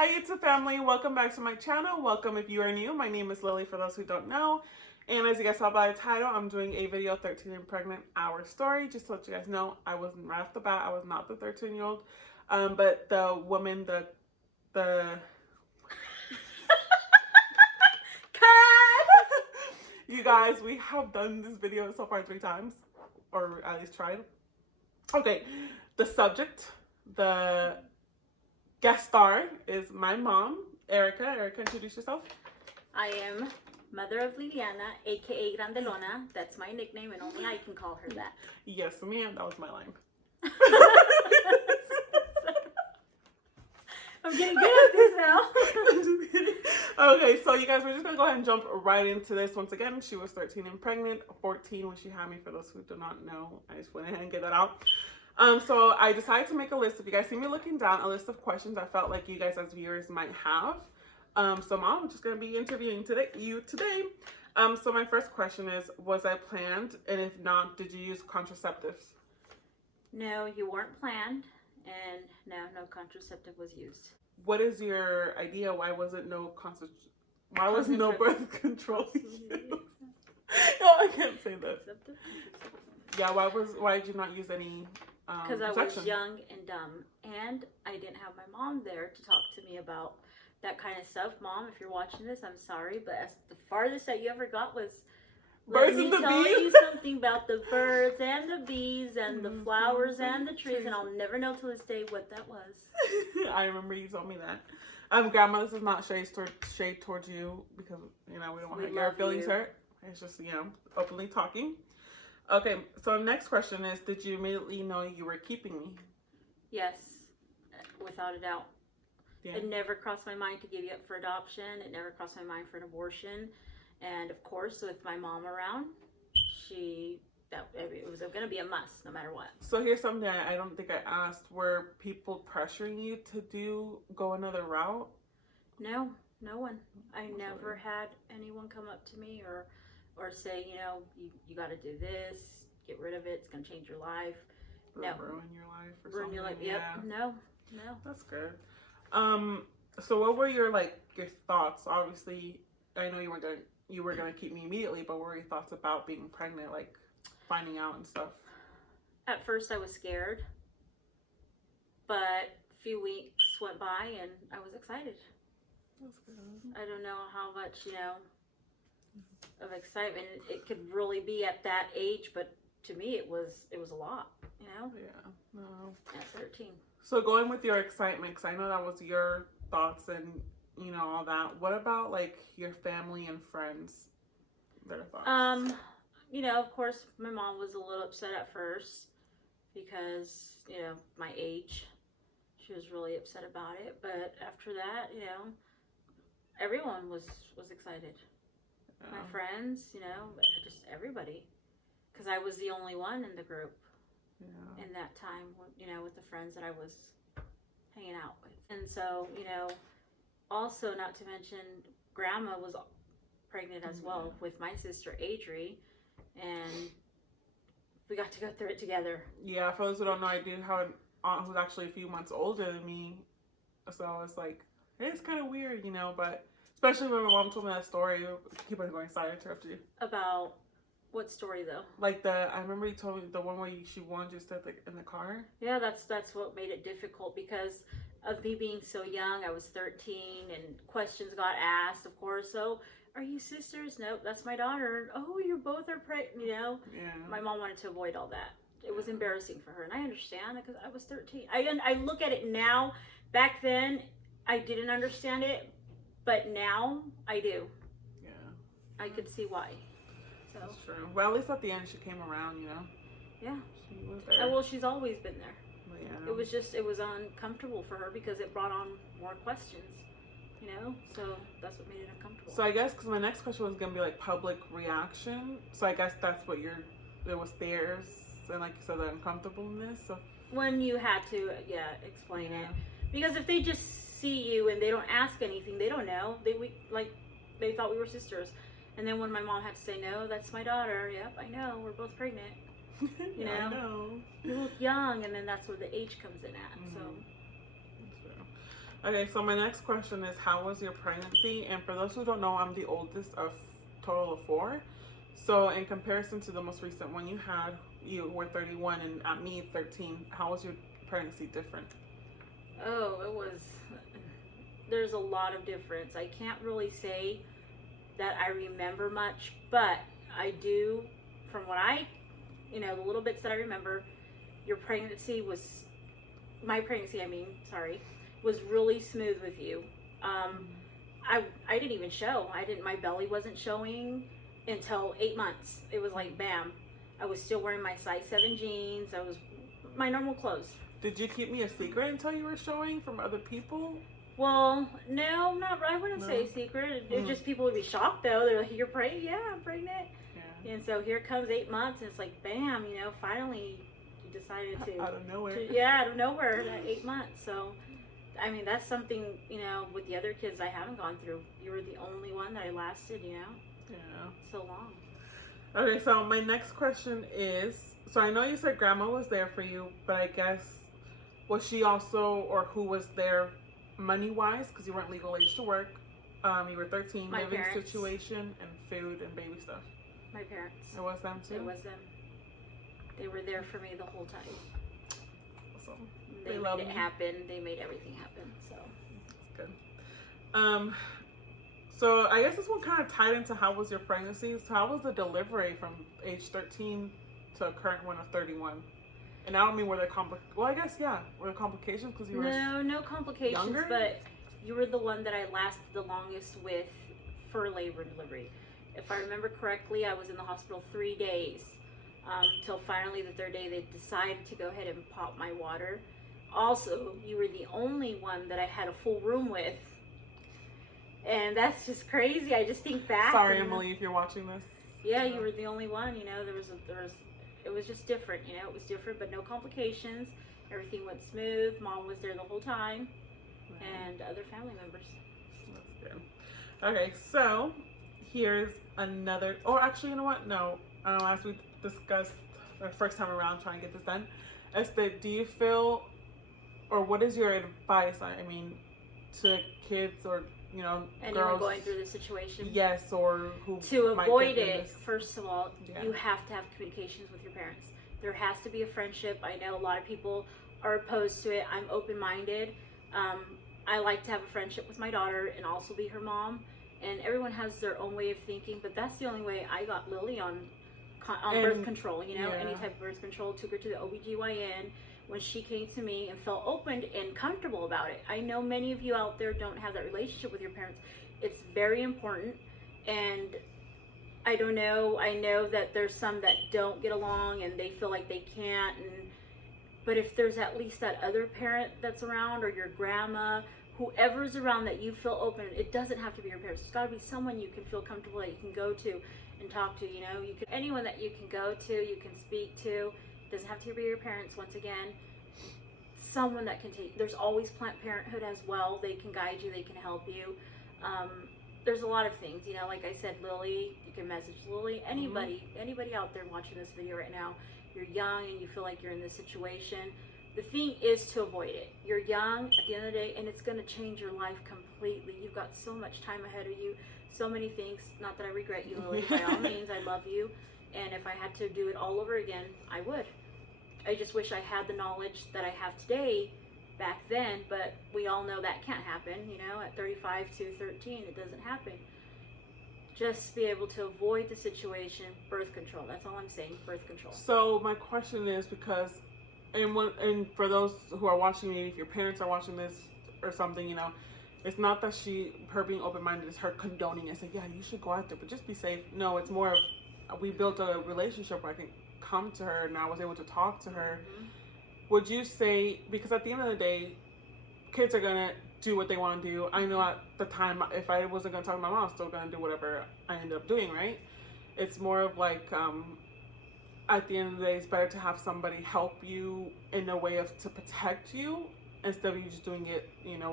Hi YouTube family, welcome back to my channel. Welcome if you are new. My name is Lily for those who don't know. And as you guys saw by the title, I'm doing a video 13 and pregnant our story. Just to let you guys know, I wasn't right off the bat, I was not the 13-year-old. But the woman, the you guys, we have done this video so far 3 times, or at least tried. Okay, the subject, the guest star is my mom, Erica. Erica, introduce yourself. I am mother of Liliana, aka Grandelona. That's my nickname, and only I can call her that. Yes, ma'am, that was my line. I'm getting good at this now. Okay, so you guys, we're just gonna go ahead and jump right into this. Once again, she was 13 and pregnant, 14 when she had me. For those who do not know, I just went ahead and get that out. So I decided to make a list. If you guys see me looking down, a list of questions I felt like you guys as viewers might have. So Mom, I'm just gonna be interviewing you today. So my first question is, was I planned? And if not, did you use contraceptives? No, you weren't planned, and no contraceptive was used. What is your idea? Why was it no birth control used? No, I can't say that. Yeah, why did you not use any because I was young and dumb, and I didn't have my mom there to talk to me about that kind of stuff. Mom, if you're watching this, I'm sorry, but the farthest that you ever got was birds and the bees. Let me tell you something about the birds and the bees and the flowers and the trees, and I'll never know till this day what that was. I remember you told me that. Grandma, this is not shade towards you, because we don't want to get your feelings hurt. It's just openly talking. Okay, so next question is, did you immediately know you were keeping me? Yes, without a doubt. Yeah. It never crossed my mind to give you up for adoption. It never crossed my mind for an abortion. And of course, with my mom around, it was going to be a must no matter what. So here's something I don't think I asked. Were people pressuring you to go another route? No one. I never had anyone come up to me or say, you got to do this, get rid of it, it's going to change your life. Or no. Ruin your life or ruin something. Your life. Yep. Yeah. No. That's good. So what were your thoughts? Obviously, I know you were gonna keep me immediately, but what were your thoughts about being pregnant, like finding out and stuff? At first I was scared, but a few weeks went by and I was excited. That's good. I don't know how much, of excitement it could really be at that age, but to me it was a lot, Yeah, no. At 13. So going with your excitement, because I know that was your thoughts and all that. What about your family and friends? Their thoughts. Of course, my mom was a little upset at first because my age. She was really upset about it, but after that, everyone was excited. Yeah. My friends, just everybody, because I was the only one in the group. Yeah. In that time, with the friends that I was hanging out with. And so, also not to mention, Grandma was pregnant as well with my sister, Adri, and we got to go through it together. Yeah, for those who don't know, I do have an aunt who's actually a few months older than me, so it's it's kind of weird, but especially when my mom told me that story. Keep on going, sorry, I interrupted you. About what story though? I remember you told me the one where she wanted you to stay in the car. Yeah, that's what made it difficult because of me being so young. I was 13 and questions got asked, of course. So, are you sisters? Nope, that's my daughter. Oh, you both are pregnant, Yeah. My mom wanted to avoid all that. It was embarrassing for her, and I understand because I was 13. I look at it now. Back then, I didn't understand it, but now I do. Yeah. I could see why. So. That's true. Well, at least at the end she came around, Yeah. She was there. Well, she's always been there. Yeah. It was uncomfortable for her because it brought on more questions, so that's what made it uncomfortable. So I guess, because my next question was going to be public reaction, so I guess that's what there was theirs, and like you said, the uncomfortableness of... When you had to, explain it. Because if they just see you and they don't ask anything, they don't know. They thought we were sisters. And then when my mom had to say, no, that's my daughter. Yep, I know, we're both pregnant. I know. You look young, and then that's where the age comes in at. So. Okay, so my next question is, how was your pregnancy? And for those who don't know, I'm the oldest of total of 4. So in comparison to the most recent one you had, you were 31 and at me 13. How was your pregnancy different? Oh, it was, there's a lot of difference. I can't really say that I remember much, but I do, from what the little bits that I remember, my pregnancy, was really smooth with you. I didn't even show. My belly wasn't showing until 8 months. It was like, bam. I was still wearing my size 7 jeans. I was my normal clothes. Did you keep me a secret until you were showing from other people? Well, no, I wouldn't say a secret. It just, people would be shocked though. They're like, you're pregnant? Yeah, I'm pregnant. Yeah. And so here comes 8 months, and it's like, bam, finally you decided to. Out of nowhere. Out of nowhere, at 8 months. So, I mean, that's something, with the other kids I haven't gone through. You were the only one that I lasted, so long. Okay, so my next question is, so I know you said grandma was there for you, but I guess, was she also, or who was there money-wise, because you weren't legal age to work, you were 13, my living parents. Situation, and food and baby stuff? My parents. It was them too? It was them. They were there for me the whole time. Awesome. They made it happen. They made everything happen, so. That's good. So I guess this one kind of tied into how was your pregnancy. So how was the delivery from age 13 to a current one of 31? And I don't mean were there were there complications because you were no complications, younger? But you were the one that I lasted the longest with for labor and delivery. If I remember correctly, I was in the hospital 3 days till finally the 3rd day they decided to go ahead and pop my water. Also, you were the only one that I had a full room with. And that's just crazy. I just think back. Sorry, Emily, if you're watching this. Yeah, you were the only one. It was just different. It was different, but no complications. Everything went smooth. Mom was there the whole time, and other family members. That's good. Okay, so here's another. Oh, actually, you know what? No. As we discussed the first time around, trying to get this done, is that do you feel, or what is your advice? I mean, to kids or anyone girls going through this situation. Yes, or who to avoid it. This. First of all, you have to have communications with your parents. There has to be a friendship. I know a lot of people are opposed to it. I'm open-minded. I like to have a friendship with my daughter and also be her mom. And everyone has their own way of thinking, but that's the only way I got Lily on birth control. Any type of birth control. Took her to the OBGYN. When she came to me and felt open and comfortable about it. I know many of you out there don't have that relationship with your parents. It's very important, and I don't know. I know that there's some that don't get along and they feel like they can't. But if there's at least that other parent that's around, or your grandma, whoever's around that you feel open, it doesn't have to be your parents. It's got to be someone you can feel comfortable that you can go to and talk to. Anyone that you can go to, you can speak to. Doesn't have to be your parents. Once again, someone that can take. There's always Planned Parenthood as well. They can guide you. They can help you. There's a lot of things. Like I said, Lily. You can message Lily. Anybody out there watching this video right now. You're young and you feel like you're in this situation. The thing is to avoid it. You're young at the end of the day, and it's going to change your life completely. You've got so much time ahead of you. So many things. Not that I regret you, Lily. By all means, I love you. And if I had to do it all over again, I would. I just wish I had the knowledge that I have today back then, but we all know that can't happen, at 35 to 13, it doesn't happen. Just be able to avoid the situation, birth control. That's all I'm saying, birth control. So my question is, because, and for those who are watching, maybe if your parents are watching this or something, it's not that her being open-minded is her condoning it. It's like, yeah, you should go out there, but just be safe. No, it's more of, we built a relationship where I can come to her and I was able to talk to her. Mm-hmm. Would you say, because at the end of the day, kids are gonna do what they want to do. I know at the time, if I wasn't gonna talk to my mom, I was still gonna do whatever I ended up doing, right? It's more of like, at the end of the day, it's better to have somebody help you in a way to protect you instead of you just doing it,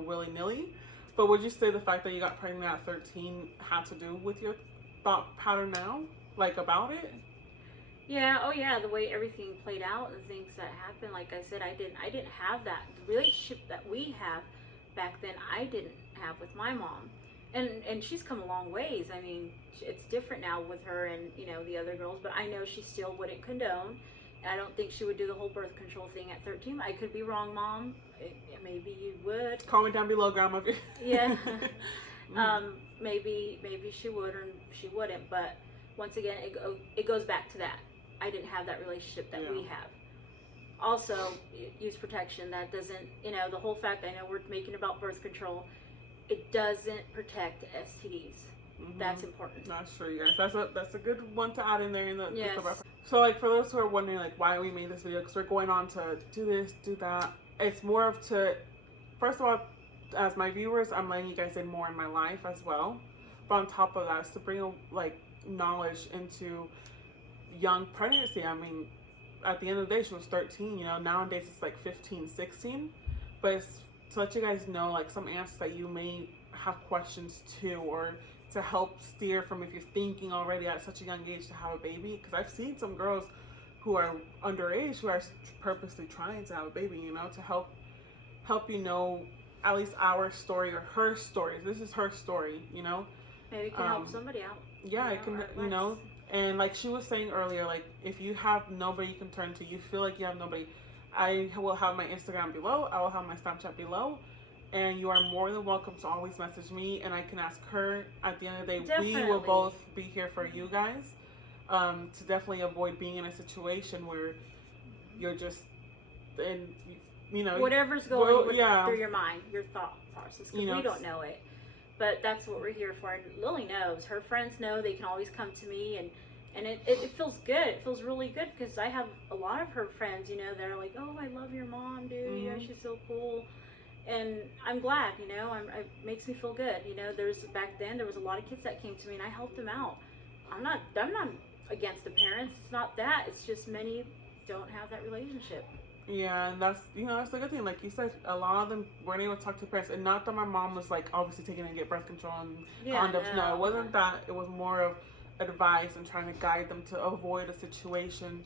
willy-nilly. But would you say the fact that you got pregnant at 13 had to do with your thought pattern now, about it? Yeah, oh yeah, the way everything played out and things that happened, like I said, I didn't have that. The relationship that we have back then I didn't have with my mom. And she's come a long ways. I mean, it's different now with her and, you know, the other girls, but I know she still wouldn't condone. And I don't think she would do the whole birth control thing at 13. I could be wrong, Mom. Maybe you would. Comment down below, Grandma. Yeah. Maybe she would or she wouldn't, but once again, it goes back to that. I didn't have that relationship that we have. Also, use protection. That doesn't, you know, the whole fact, I know we're making about birth control, it doesn't protect STDs. That's important. That's true, you guys. That's a good one to add in there. Yes. So, like, for those who are wondering, like, why we made this video, because we're going on to do this, do that. It's more of first of all, as my viewers, I'm letting you guys in more in my life as well. But on top of that, it's to bring, like, knowledge into young pregnancy. I mean, at the end of the day, she was 13, you know. Nowadays, it's like 15, 16. But it's to let you guys know, like, some answers that you may have questions to, or to help steer from if you're thinking already at such a young age to have a baby. Because I've seen some girls who are underage who are purposely trying to have a baby, you know, to help you know at least our story or her story. This is her story, you know. Maybe it can help somebody out. Yeah, it can, you know. And like she was saying earlier, like, if you have nobody you can turn to, you feel like you have nobody, I will have my Instagram below. I will have my Snapchat below. And you are more than welcome to always message me, and I can ask her. At the end of the day, Definitely. We will both be here for you guys, to definitely avoid being in a situation where you're just, and you know, whatever's going through your mind, your thought process, because we don't know it. But that's what we're here for. And Lily knows. Her friends know. They can always come to me, and it feels good. It feels really good, because I have a lot of her friends, you know, that are like, oh, I love your mom, dude. You know, she's so cool. And I'm glad, you know, it makes me feel good. You know, back then there was a lot of kids that came to me, and I helped them out. I'm not against the parents. It's not that. It's just many don't have that relationship. Yeah, and that's, you know, that's the good thing. Like you said, a lot of them weren't able to talk to parents. And not that my mom was, like, obviously taking to get birth control and condoms. No, it wasn't that. It was more of advice and trying to guide them to avoid a situation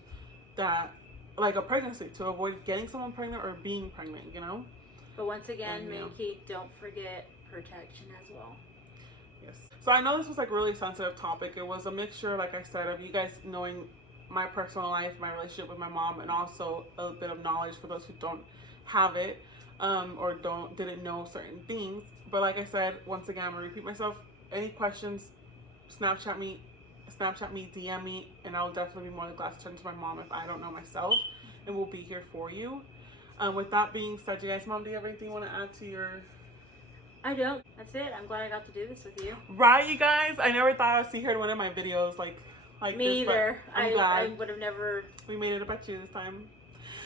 that, like a pregnancy, to avoid getting someone pregnant or being pregnant, you know? But once again, Minky, don't forget protection as well. Yes. So I know this was like really sensitive topic. It was a mixture, like I said, of you guys knowing my personal life, my relationship with my mom, and also a bit of knowledge for those who don't have it, or didn't know certain things. But like I said, once again, I'm gonna repeat myself. Any questions, Snapchat me, DM me, and I'll definitely be more than glad to turn to my mom if I don't know myself, and we'll be here for you. With that being said, you guys, Mom, do you have anything you want to add to your... I don't. That's it. I'm glad I got to do this with you. Right, you guys? I never thought I'd see her in one of my videos like me this, either. I'm glad. I would have never... We made it about you this time.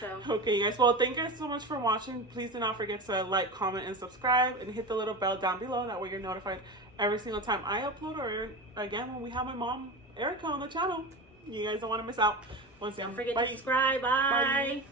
So. Okay, you guys. Well, thank you guys so much for watching. Please do not forget to like, comment, and subscribe, and hit the little bell down below. That way you're notified every single time I upload, or again, when we have my mom, Erica, on the channel. You guys don't want to miss out. Once again, don't forget to subscribe. Bye.